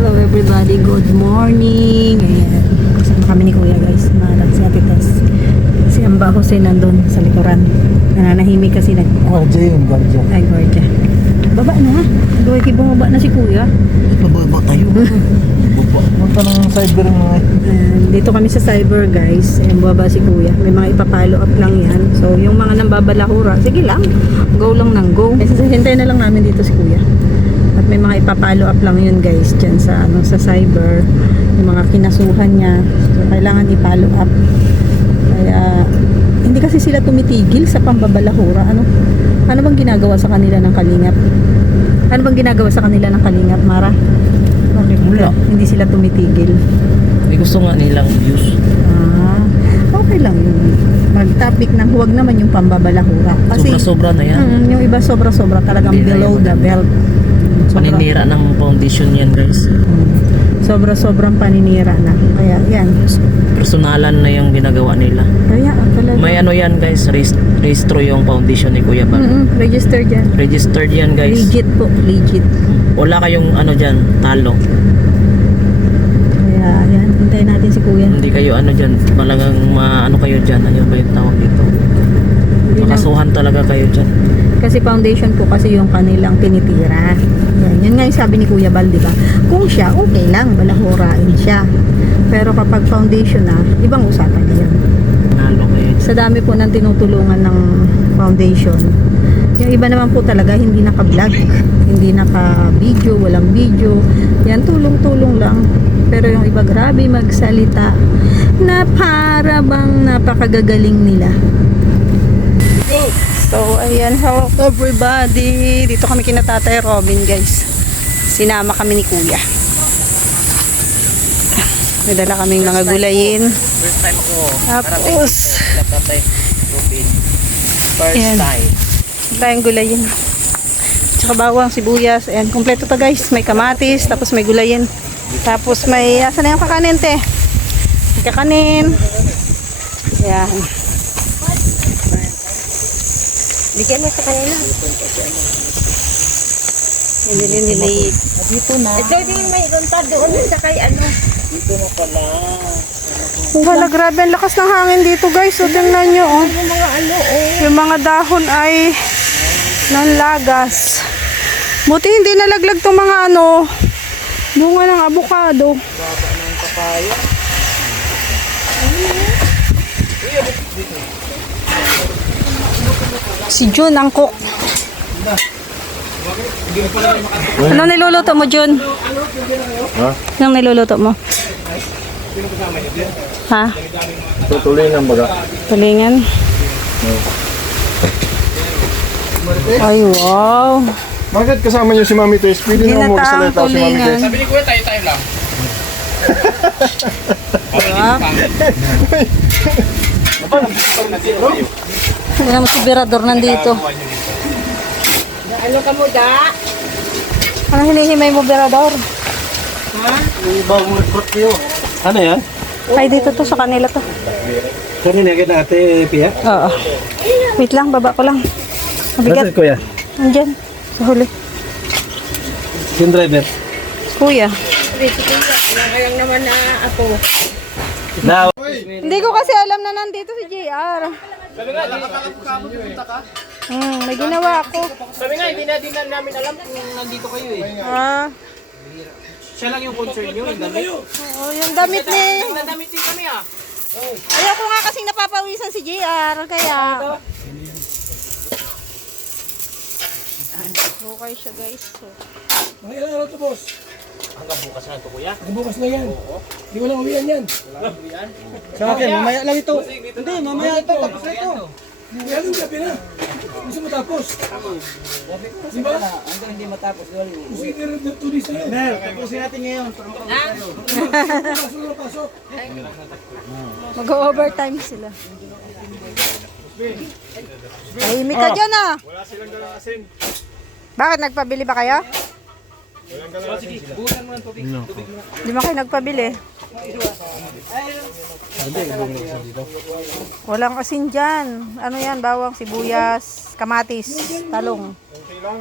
Hello everybody, good morning. Ayan, kasama kami ni Kuya guys. Malat si Ate Tess. Si Amba Jose nandun sa likuran. Nananahimik kasi Gwardiya yun, gwardiya. Ay, gwardiya. Baba na. Gawin kayo bumaba na si Kuya. Bababa tayo. Baba. Punta ng cyber mga. Dito kami sa cyber guys. Ayan, baba si Kuya. May mga ipapalo up lang yan. So, yung mga nambabalahura, sige lang. Go lang ng go. Kasi hintay na lang namin dito si Kuya. At may mga ipapalo up lang yun guys dyan sa, sa cyber. Yung mga kinasuhan niya. So, kailangan ipalo up. Kaya, hindi kasi sila tumitigil sa pambabalahura. Ano bang ginagawa sa kanila ng Kalingap? Ano bang ginagawa sa kanila ng Kalingap, Mara? Bakit? Wala. Hindi sila tumitigil. Hindi gusto nga nilang views. Okay lang yun. Mag-topic na huwag naman yung pambabalahura. Kasi, Sobra-sobra na yan. yung iba sobra-sobra talagang Hindi na below yan the belt. Paninira ng foundation yan guys. Sobra-sobrang paninira na. Kaya yan. Personalan na yung ginagawa nila. Kaya talaga. May ano yan guys, registro yung foundation ni Kuya Bal. Registered yan. Registered yan guys. Legit po. Legit. Wala kayong ano dyan, talo. Kaya yan. Hintayin natin si Kuya. Hindi kayo ano dyan, malagang ano kayo dyan. Ano ba yung tawag dito? Hindi na- Makasuhan talaga kayo dyan. Kasi foundation po kasi yung kanilang tinitira. Yan nga yung sabi ni Kuya Bal, di ba? Kung siya, okay lang, balahurain siya. Pero kapag foundation na, ibang usapan niya yan. Nalo kayo dyan. Sa dami po ng tinutulungan ng foundation, yung iba naman po talaga hindi naka-vlog, hindi naka-video, walang video. Yan, tulong-tulong lang. Pero yung iba grabe magsalita na para bang napakagagaling nila. So, ayan, hello everybody. Dito kami kina Tatay Robin, guys. Sinama kami ni Kuya. May dala kaming mga gulayin. First time ako. Tapos, Tatay Robin. First Ayan. time. tayong gulayin. Tsaka bawang, sibuyas. Ayan, kompleto to guys. May kamatis, tapos may gulayin. Tapos may, asan na yung kakanin, te? May kakanin. Ayan. Bigyan mo sa kanila. Nilililig. Dito na. Ito din may runta doon sa kay ano. Dito na pala. Wala, grabe ang lakas ng hangin dito guys. So, tingnan nyo, oh. Yung mga ano Yung mga dahon ay nanlagas. Buti hindi nalaglag tong mga ano, bunga ng avocado. Si Jun ang cook. Anong niluluto mo, Jun? Ha? Anong niluluto mo? Ha? Tutuloy ng baga. Tulingan? Ay, wow. Bakit kasama niyo si Mami Tess? Pwede naman magsalita si Mami Tess. Sabi ni Kuya, tayo lang. Hindi naman si Birador nandito. ano ka mo da? Anong hinihimay mo, Birador? Ano yan? Ay, dito to, sa kanila to. Kami na kita ate Pia. Oo. Wait lang, baba ko lang. Mabigat. Kuya? Andyan, sa huli. Yung driver? Kuya. Rito ko lang naman na ako. Now. Hindi ko kasi alam na nandito si JR. May ginawa ako. Sabi nga, hindi na din namin alam kung nandito kayo eh. Ah, Siya lang yung concern nyo, yung damit. oo, yung damit ni... Nandamit din kami ah. Ayoko nga kasing napapawisan si JR, kaya... Okay siya guys. So, Mga ilang araw to, boss? Hanggang bukas na ito kuya. Ang bukas na yan. Hindi ko lang uwian yan. Sa akin, mamaya lang ito. Hindi, mamaya ito. Tapos na ito. Mamaya lang gabi na. Gusto mo tapos? Di ba? Hanggang hindi matapos. Gusto yung meron na 2 days na yun. Mer, tapusin natin ngayon. Pasok na pasok. mag-overtime sila. Tahimik ka dyan ah. Wala silang dalang asin. Bakit nagpabili ba kayo? Walang dalang asin sila. Bukan mo ng tubig. Di ba kayo nagpabili? Walang asin dyan. Ano yan? Bawang, sibuyas, kamatis, talong. Okay lang.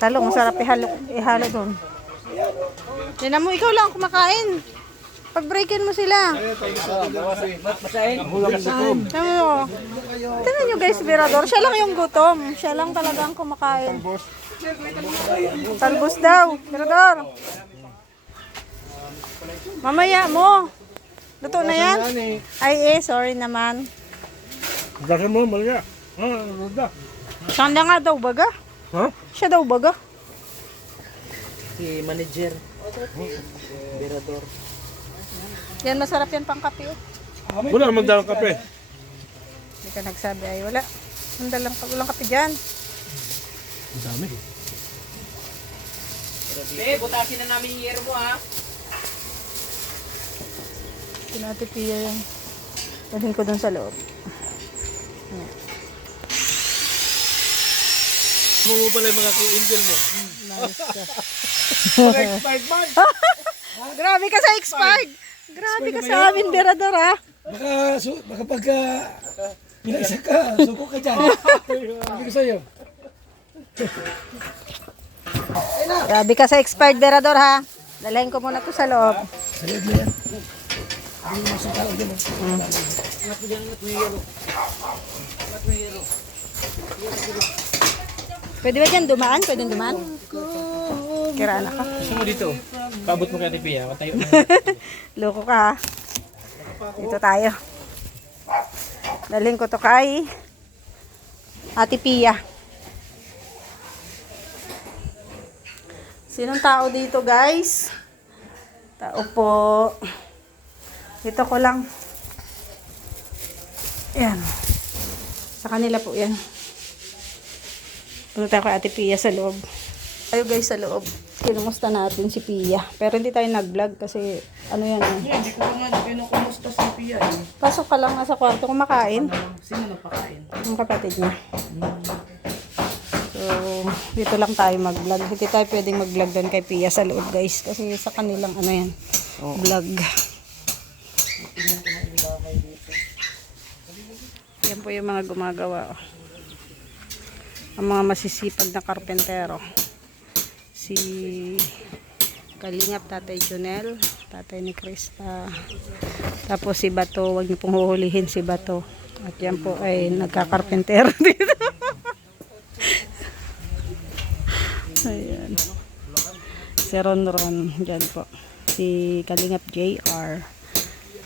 Talong, sarap ihalo doon. Tinan mo, ikaw lang kumakain. Pag-breakin mo sila. Tinan mo. Tinan nyo guys, Virador. Siya lang yung gutom. Siya lang talagang kumakain. Talbos daw, Virador. Mamaya mo. Luto na yan? Ay sorry naman. Gasa mo, malaya. Roda. Siya na nga daw baga. Ha? Siya daw baga. Si manager. Berador. Yan, masarap yan pang kape. Oh. Wala naman dalang kape. Hindi ka nagsabi ay wala. Walang kape dyan. Ang dami. Butasin na namin yung year mo ha. Pinatipiya yan. Dalhin ko dun sa loob. Mo pala yung mga angel mo. Grabe ka sa expired. Grabe ka sa amin, Berador ha. Baka pagka pinagsak ka, suko ka dyan. Hindi ko sa'yo. Grabe ka sa expired, Berador ha. Dalhin ko muna to sa loob. Sa loob na yan. Hindi mo masakal dyan. Pwede ba dyan dumaan? Pwede dumaan? Kirana ka. Gusto mo dito? Paabot mo kay Ate Pia. Matayo na. Loko ka ha. Dito tayo. Dalhin ko to kay Ate Pia. Sinong tao dito guys? Tao po. Dito ko lang. Ayan. Sa kanila po yan. Punta tayo kay Ate Pia sa loob. Tayo guys sa loob. Kinumusta natin si Pia. Pero hindi tayo nag-vlog kasi ano yan eh. Hindi ko naman pinukumusta si Pia eh. Pasok ka lang nasa kwarto kumakain. Sino nagpakain? Yung kapatid niya. So, dito lang tayo mag-vlog. Hindi tayo pwedeng mag-vlog doon kay Pia sa loob guys. Kasi sa kanilang ano yan. Vlog. Yan po yung mga gumagawa. Oh. Ang mga masisipag na karpentero. Si Kalingap, Tatay Junel, Tatay ni Krista. Tapos si Bato, huwag niyo pong huhulihin si Bato. At yan po ay nagkakarpentero dito. Ayan. Si Ron, dyan po. Si Kalingap JR.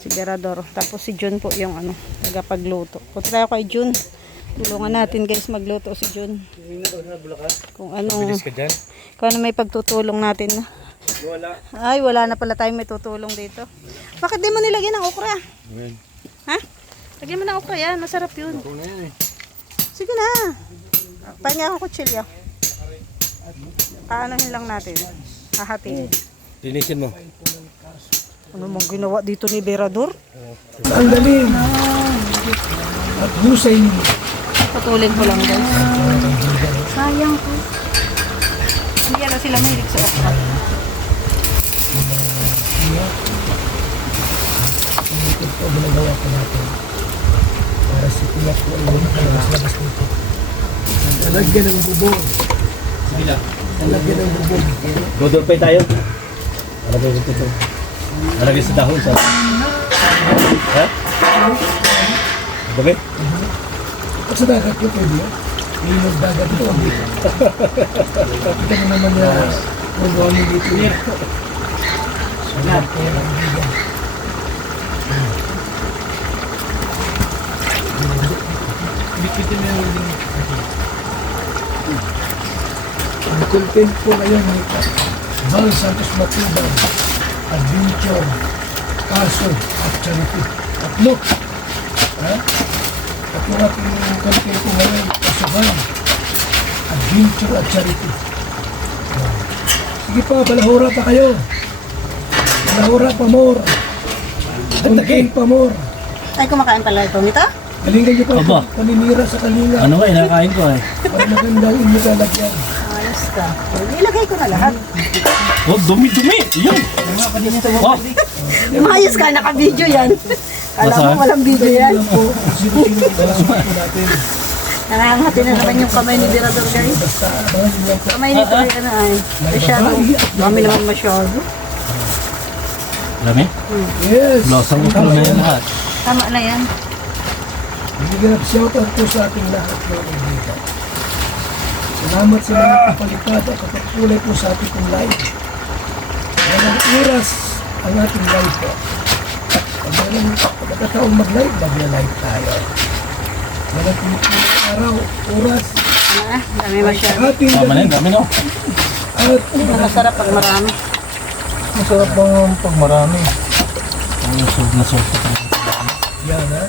Si Berador. Tapos si Jun po yung ano, tagapagluto. Punta tayo kay Jun. Tulungan natin guys magluto si Jun. Kung ano, kung ano may pagtutulong natin na. Wala. Ay, wala na pala tayong may tutulong dito. Bakit di mo nilagyan ng okra? Ha? Lagyan mo ng okra yan. Masarap yun. Sige na. Pahinga akong kutsilyo. Paanohin lang natin. Hahatiin. Linisin mo. Ano mong ginawa dito ni Berador? Ang galing. At husay niyo. Patulin ko lang guys. Sayang ko. Hindi na sila mahilig sa okra. Ito po ginagawa po natin. Para si Kuya po ay makalabas nito. Talagyan ng bubong. Sige lang. Talagyan ng bubong. Dodolpay tayo. Alagay ko ito. Alagay sa dahon sa... Ha? Gabi? At sa dagat yun pwede yun. Iinog dagat ito. Kita mo naman na magawa niyo dito. Salat. Bikitin mo yung Ang content po ngayon ay Val Santos Matubang, Adventure, Kaso at Charity. Tatlo. Ha? At yung ating content po ngayon, Kasaban, Adventure at Charity. Sige pa, balahura pa kayo. Balahura pa more. Content pa more. Ay, kumakain pala ito nito? Kalingan niyo pa Aba. paninira sa kalinga. Ano ba? Inakain ko eh. Para magandang inyo lalagyan. Ayos ka. Ilagay ko na lahat. Oh, dumi-dumi! Yun! Oh, Ayos ka, naka-video yan. Kala mo Basta? walang video yan. Yan po, sino-sino ilalabas po natin. Nangangati na naman yung kamay ni Birador guys. Kamay nito ay ano ay. Masyado. Dami naman masyado. Dami? Yes. Blossom ko na yan lahat. Tama na yan. Bigyan ng shoutout po sa ating lahat mga kaibigan. Salamat sa mga kapalipad at kapagkulay po sa ating pong live. Walang oras ang ating live po. Pag walang pagkataong mag-live, mag-live tayo. Walang pinipiling araw, oras, Ano na? Dami masyado. ating Tama na yun, dami no? at Masarap pag marami. Masarap bang pag marami. Ang sob na sob. yan ha.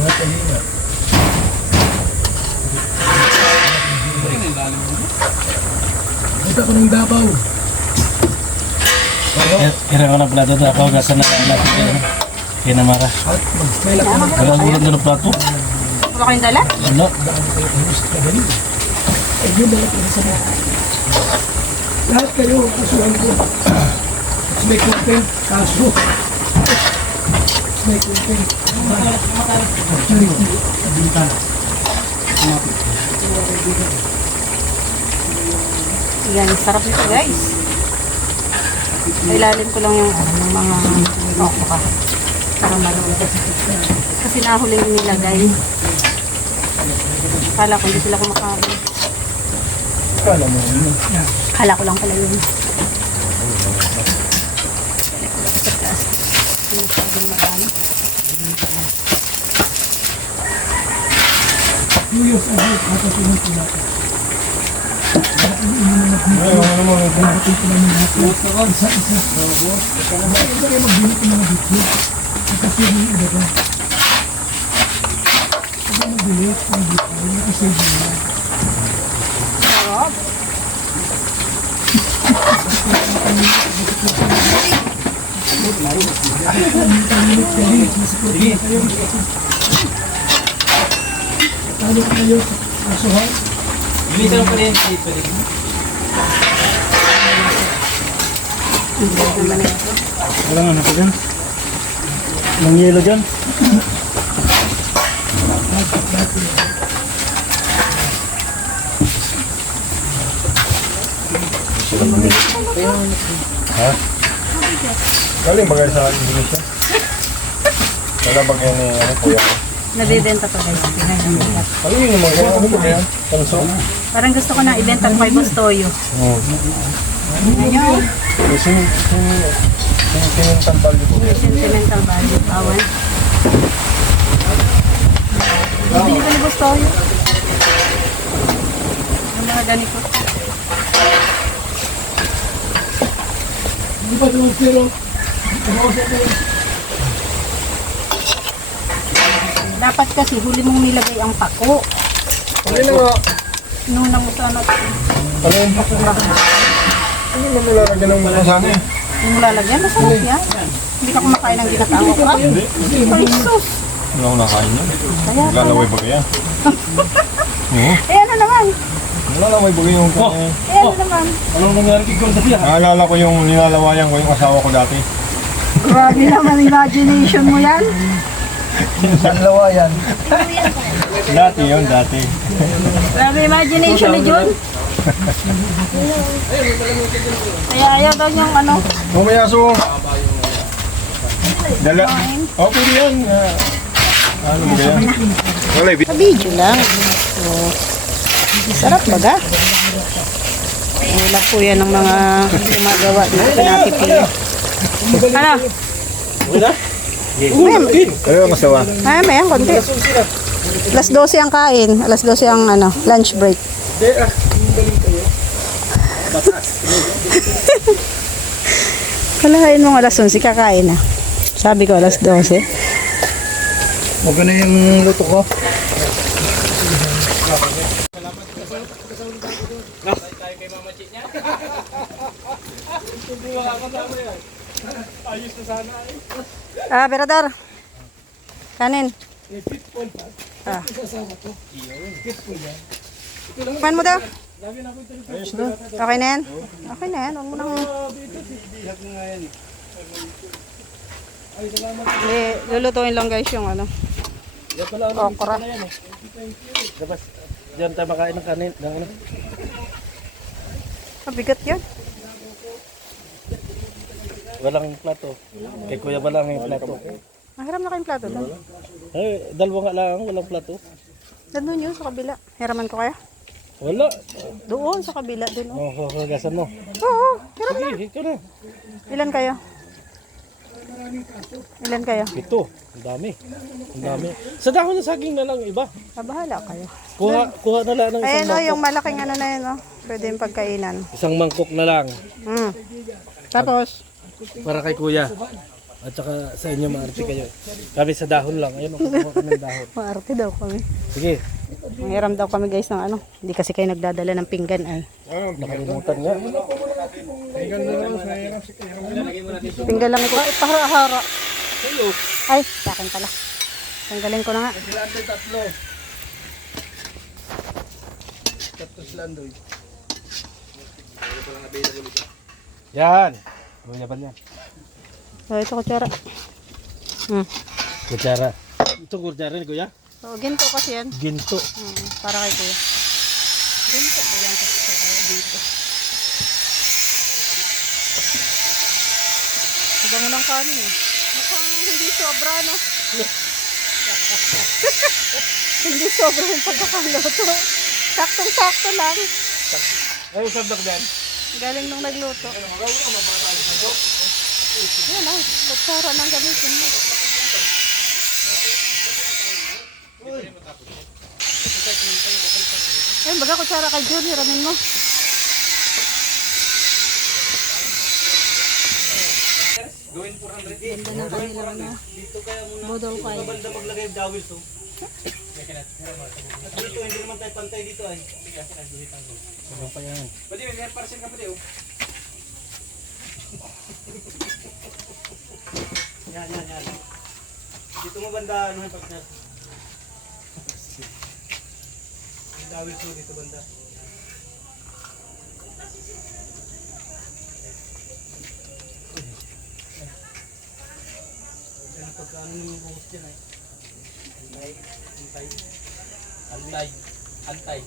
Mga kalinga. Punta ko ng Davao. Kira ko na plato na ako, gasa na lang natin. Kaya namara. At mag-smell ako ng Kaya gulat na ng plato. Wala kayong dala? Ano? daan kayo ng gusto na ganun. Ay yun na lang ang sabi. Lahat kayo, kasuhan ko. Mas may content, kaso. Mas may content. Charity. Bintana. Yan, sarap nito guys. Ilalim ko lang yung ano, yung mga okra para maluto. Kasi nahuling nilagay. Kala ko hindi sila kumakain. Kala mo yun. Kala ko lang pala yun. Sa taas. Hindi masyadong marami. 2 years ago, matasunod ko natin. Isa-isa. Ito kayo magbili ko mga bityo. Kasi yung iba ko. Ito magbili ng bityo. Kasi yung iba. Sarap. Talo kayo sa kasuhan. Bilisan pa rin. Pwede. Wala nga na pa dyan. Nang yelo dyan. Ha? Galing ba kayo sa Indonesia? Wala ba kayo ni kuya ko? Nabibenta pa guys. Pinagandang. Ano yun naman kayo? Ano ba yan? Tanso? Parang gusto ko na ibenta ang may gustoyo. Oo. Sentimental dito. May sentimental value. Awan. Bibili ko ni gustoyo. Yung mga ganito. Hindi pa naman pero. Dapat kasi huli mong nilagay ang pako. Ano na nga? Nunang mo sa ano. Ano yung pakura? Ano na nilalagyan ng malasang eh? Yung lalagyan, masarap yan. Hindi ka kumakain ng ginataang okra. Hindi. Ay, sus. Wala ko nakain yun. Kaya pala. Lalaway ba kaya? Oo. Eh, ano naman? Lalaway ba yung kanya? Eh, ano naman? Anong nangyari kay Gordon siya? Naalala ko yung nilalawayan ko yung asawa ko dati. Grabe naman imagination mo yan. Nilalawayan? Dati yun, dati. Grabe imagination ni Jun. Kaya ayaw daw yung ano. Mamaya so. Dala. Oh, pwede yan. Ano ba yan? Wala, Sa video lang. So, sarap baga. Wala po yan ng mga gumagawa dito pinatipili. Ano? Ano ang asawa? Ay, may konti. Alas 12 ang kain. Alas 12 ang ano, lunch break. Kalahain mong alas 11 kakain na. Sabi ko alas 12. Maganda yung luto ko. Ah, Berador. Kanin. Ah. Man mo daw. Ayos na. Okay na yan? Okay na yan. Huwag mo nang... Lulutuin lang guys yung ano. Yan pala ang Okra. na yan eh. Dapat, diyan tayo makain ng kanin. Ng ano. Mabigat yan. Walang plato. Kay Kuya ba lang yung plato? Hiram na kayong plato doon. Eh, dalawa nga lang, walang plato. Doon yun sa kabila. Hiraman ko kaya? Wala. Doon sa kabila. Doon. Oh. Hugasan mo. Oo, hiram na. Sige, ikaw na. Ilan kayo? Ilan kayo? Ito, ang dami. Ang dami. Sa dahon ng saging na lang iba. Bahala kayo. Kuha na lang ng isang Ayan o, mangkok. yung malaking ano na yun o. Pwede yung pagkainan. Isang mangkok na lang. Tapos, Para kay Kuya. At saka sa inyo maarte kayo. Kami sa dahon lang. Ayun, kuha kami ng dahon. maarte daw kami. Sige. Mahiram daw kami guys ng ano. Hindi kasi kayo nagdadala ng pinggan ay. Nakalimutan nga. Pinggan lang ito. Ay, pahara-hara. Ay, sa akin pala. Tanggalin ko na nga. Yan. Kuya ba yan? So, ito kutsara. Kutsara. Ito kutsara ni Kuya? So, ginto kasi yan. Ginto. Para kay kuya. Ginto po yan kasi sa dito. Ibang lang kanin eh. Mukhang hindi sobra no. Hindi sobra yung pagkakaluto. Saktong-sakto lang. Ay, sabdak din. Galing nung nagluto. Yan ay, kutsara nang gamitin mo. Ayun, baga kutsara kay Jun, hiramin mo. Ganda ng kanilang ano, model 5. Banda maglagay ng dawil to. Dito, hindi naman tayo pantay dito ay. Ano pa yan? Pwede, may hair parcel ka pwede oh. Yan. Dito mo banda, ano yung partner? Yung dawil to dito banda. Ano pagkaano yung buhos dyan ay? Antay.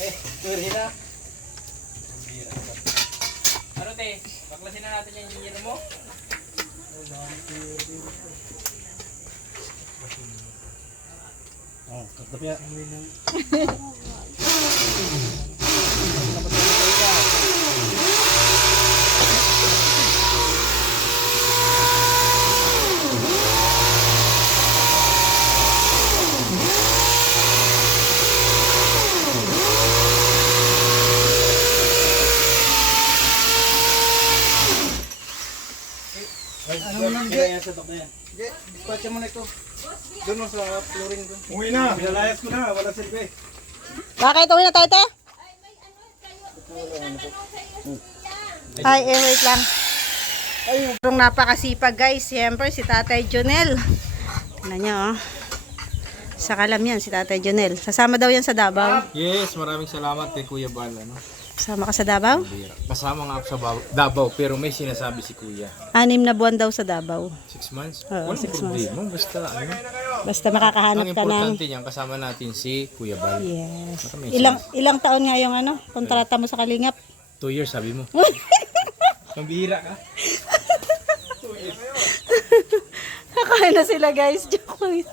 Eh, pwede na. Ano te? Baklasin na natin yung yero mo? Oh, tatap ya. Uwi na. Pinalayas ko na, wala silbi. Bakit? Uwi na tayo, te? Ay, wait lang. Yung napakasipag guys, siyempre si Tatay Jonel. Tignan nyo, oh. Sa kalam yan, si Tatay Jonel. Kasama daw yan sa Davao. Yes, maraming salamat kay Kuya Bal. Ano? Kasama ka sa Davao? Kasama nga ako sa Davao, pero may sinasabi si Kuya. 6 na buwan daw sa Davao. 6 months? Oo, Walang 6 problema. Basta ano. Basta makakahanap Ang ka ng... importante niyan, kasama natin si Kuya Bal. Yes. Baka may Ilang taon nga yung ano, kontrata mo sa Kalingap? 2 years sabi mo. Pambihira ka. Kakain na sila guys. Joke lang.